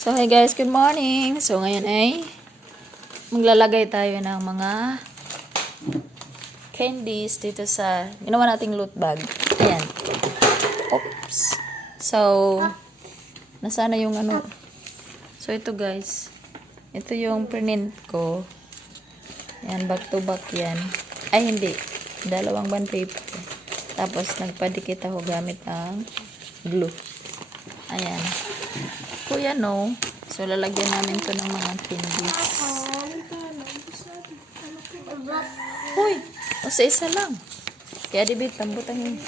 So, hi guys, good morning. So, ngayon ay maglalagay tayo ng mga candies dito sa ginawa nating loot bag. Ayan. Oops. So, nasana yung ano. So, ito guys. Ito yung print ko. Ayan, back to back yan. Ay, hindi. Dalawang bond paper. Tapos, nagpadikit ako gamit ang glue. Ayan. Kuya, no. So, lalagyan namin to ng mga candies. Hoy! O, sa isa lang. Kaya, di bit, tambutan yun.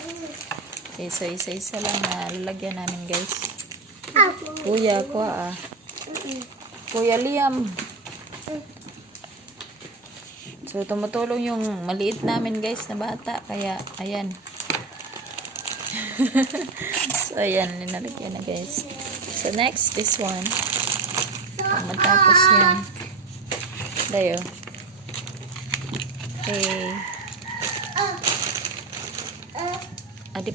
Okay, so, isa-isa lang na lalagyan namin, guys. Kuya, kuha ah. Kuya Liam. So, tumutulong yung maliit namin, guys, na bata. Kaya, ayan. so, ayan, linalagyan na, guys. So, next, this one. Matapos yan. Dayo. Okay. Ah, di.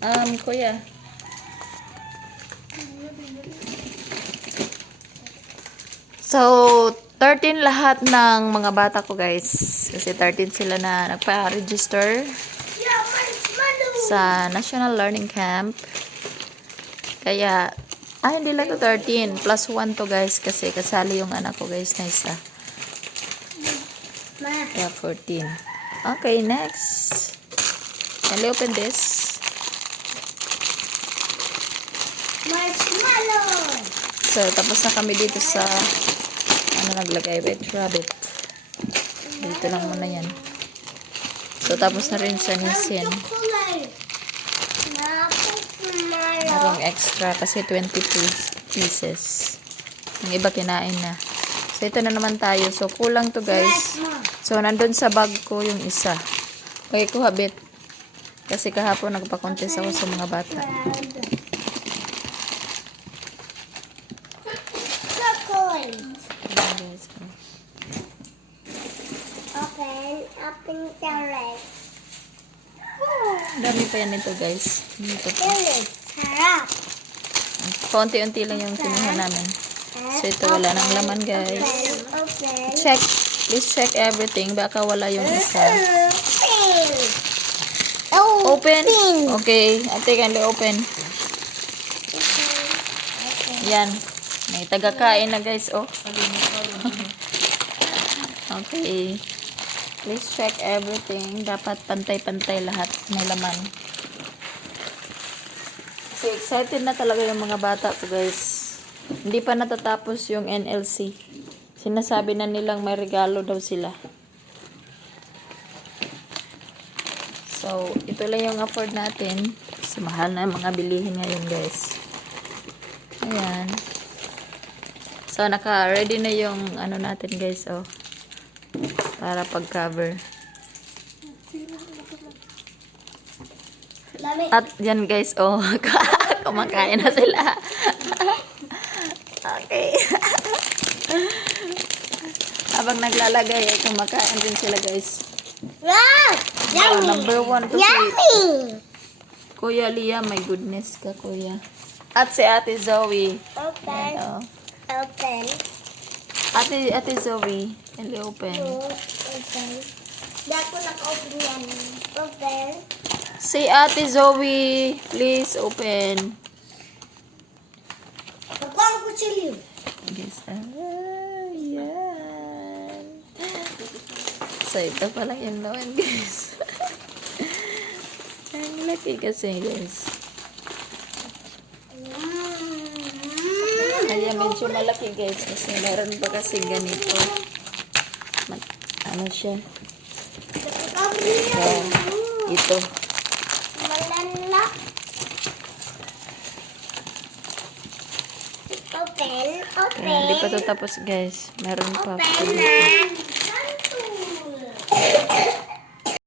Um, kuya. So, 13 lahat ng mga bata ko, guys. Kasi 13 sila na nagpa-register sa National Learning Camp. Kaya, ah, hindi lang to 13. Plus 1 to, guys. Kasi kasali yung anak ko, guys, na isa. Kaya 14. Okay, next. Can I open this? Marshmallow! So, tapos na kami dito sa ano naglagay, wet rabbit. Dito lang muna yan. So, tapos na rin sa nisin. Chocolate! Marshmallow! Merong extra kasi 20 piece- pieces. Yung iba kinain na. So, ito na naman tayo. So, kulang to guys. So, nandun sa bag ko yung isa. Okay, kuha bit. Kasi kahapon nagpa-contest ako sa mga bata. Open, the rest. Dami pa yan nito guys. Ito pa. Sarap. Konti-unti lang yung kinuha namin. So, ito wala nang laman guys. Check. Please check everything. Baka wala yung isa. Open! Okay. Ate, kindly open. Yan. May tagakain na guys. Oh. okay. Please check everything. Dapat pantay-pantay lahat. May laman. So, excited na talaga yung mga bata ko guys. Hindi pa natatapos yung NLC. Sinasabi na nilang may regalo daw sila. So, ito lang yung afford natin. Kasi mahal na mga bilihin ngayon, guys. Ayan. So, naka-ready na yung ano natin, guys, oh. Para pag-cover. At yan, guys, oh. Kumakain na sila. okay. Habang naglalagay, eh, kumakain din sila, guys. Wow! Oh, Yummy! number one to Yummy! Kuya Lia, my goodness ka, kuya. At si Ate Zoe. Open, Oh. open. Ate, Ate Zoe, hindi open. Open. Di ako naka-open yan. Open. Si Ate Zoe, please open. Ako ang kutsilyo. Yes. Ah, yan. So, ito pala yung lawan, guys. Ang laki kasi, guys. Kaya medyo malaki, guys. Kasi meron pa kasi ganito. Ano siya? So, ito. Malala. Open, Kaya hindi pa open. to tapos, guys. Meron pa. Open na.